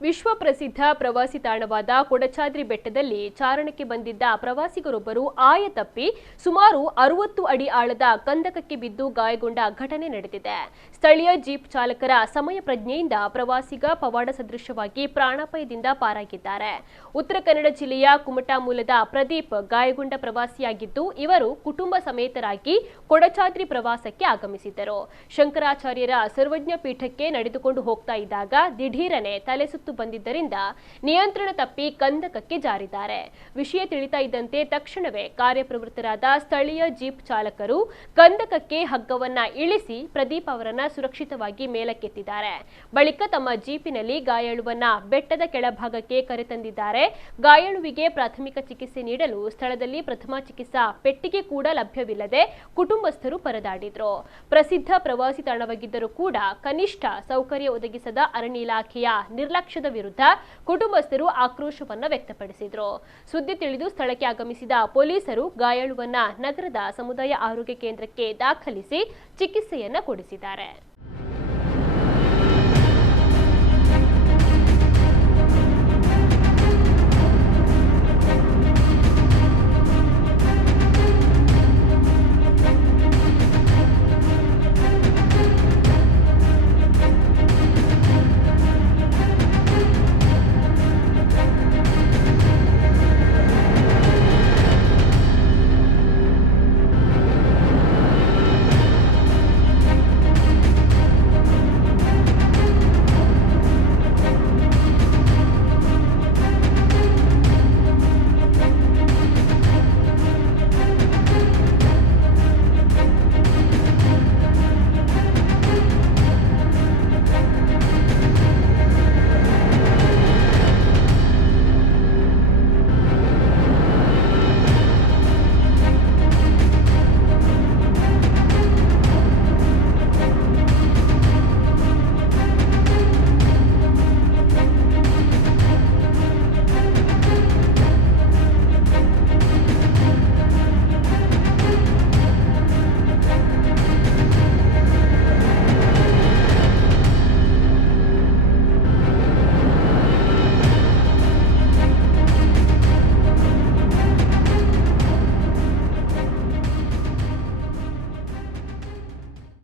ವಿಶ್ವ ಪ್ರಸಿದ್ಧ ಪ್ರವಾಸಿ ತಾಣವಾದ ಕೊಡಚಾದ್ರಿ ಬೆಟ್ಟದಲ್ಲಿ ಚಾರಣಕ್ಕೆ ಬಂದಿದ್ದ ಪ್ರವಾಸಿಗರೊಬ್ಬರು ಆಯತಪ್ಪಿ ಸುಮಾರು 60 ಅಡಿ ಆಳದ ಕಂದಕಕ್ಕೆ ಬಿದ್ದು ಗಾಯಗೊಂಡ ಘಟನೆ ನಡೆದಿದೆ. ಸ್ಥಳೀಯ ಜೀಪ್ ಚಾಲಕರ ಸಮಯ ಪ್ರಜ್ಞೆಯಿಂದ ಪ್ರವಾಸಿಗ ಪವಾಡ ಸದೃಶವಾಗಿ ಪ್ರಾಣಾಪಾಯದಿಂದ ಪಾರಾಗಿದ್ದಾರೆ. ಉತ್ತರ ಕನ್ನಡ ಜಿಲ್ಲೆಯ ಕುಮಟಾ ಮೂಲದ ಪ್ರದೀಪ್ ಗಾಯಗೊಂಡ ಪ್ರವಾಸಿಯಾಗಿದ್ದು, ಇವರು ಕುಟುಂಬ ಸಮೇತರಾಗಿ ಕೊಡಚಾದ್ರಿ ಪ್ರವಾಸಕ್ಕೆ ಆಗಮಿಸಿದ್ದರು. ಶಂಕರಾಚಾರ್ಯರ ಸರ್ವಜ್ಞ ಪೀಠಕ್ಕೆ ನಡೆದುಕೊಂಡು ಹೋಗ್ತಾ ಇದ್ದಾಗ ದಿಢೀರನೆ ತಲೆ ಸುತ್ತು ಬಂದಿದ್ದರಿಂದ ನಿಯಂತ್ರಣ ತಪ್ಪಿ ಕಂದಕಕ್ಕೆ ಜಾರಿದ್ದಾರೆ. ವಿಷಯ ತಿಳಿತಾ ಇದ್ದಂತೆ ತಕ್ಷಣವೇ ಕಾರ್ಯಪ್ರವೃತ್ತರಾದ ಸ್ಥಳೀಯ ಜೀಪ್ ಚಾಲಕರು ಕಂದಕಕ್ಕೆ ಹಗ್ಗವನ್ನ ಇಳಿಸಿ ಪ್ರದೀಪ್ ಅವರನ್ನ ಸುರಕ್ಷಿತವಾಗಿ ಮೇಲಕ್ಕೆತ್ತಿದ್ದಾರೆ. ಬಳಿಕ ತಮ್ಮ ಜೀಪಿನಲ್ಲಿ ಗಾಯಾಳುವನ್ನ ಬೆಟ್ಟದ ಕೆಳಭಾಗಕ್ಕೆ ಕರೆತಂದಿದ್ದಾರೆ. ಗಾಯಾಳುವಿಗೆ ಪ್ರಾಥಮಿಕ ಚಿಕಿತ್ಸೆ ನೀಡಲು ಸ್ಥಳದಲ್ಲಿ ಪ್ರಥಮ ಚಿಕಿತ್ಸಾ ಪೆಟ್ಟಿಗೆ ಕೂಡ ಲಭ್ಯವಿಲ್ಲದೆ ಕುಟುಂಬಸ್ಥರು ಪರದಾಡಿದ್ರು. ಪ್ರಸಿದ್ಧ ಪ್ರವಾಸಿ ತಾಣವಾಗಿದ್ದರೂ ಕೂಡ ಕನಿಷ್ಠ ಸೌಕರ್ಯ ಒದಗಿಸದ ಅರಣ್ಯ ಇಲಾಖೆಯ ನಿರ್ಲಕ್ಷ್ಯದ ವಿರುದ್ಧ ಕುಟುಂಬಸ್ಥರು ಆಕ್ರೋಶವನ್ನ ವ್ಯಕ್ತಪಡಿಸಿದರು. ಸುದ್ದಿ ತಿಳಿದು ಸ್ಥಳಕ್ಕೆ ಆಗಮಿಸಿದ ಪೊಲೀಸರು ಗಾಯಾಳುವನ್ನ ನಗರದ ಸಮುದಾಯ ಆರೋಗ್ಯ ಕೇಂದ್ರಕ್ಕೆ ದಾಖಲಿಸಿ ಚಿಕಿತ್ಸೆಯನ್ನ ಕೊಡಿಸಿದ್ದಾರೆ.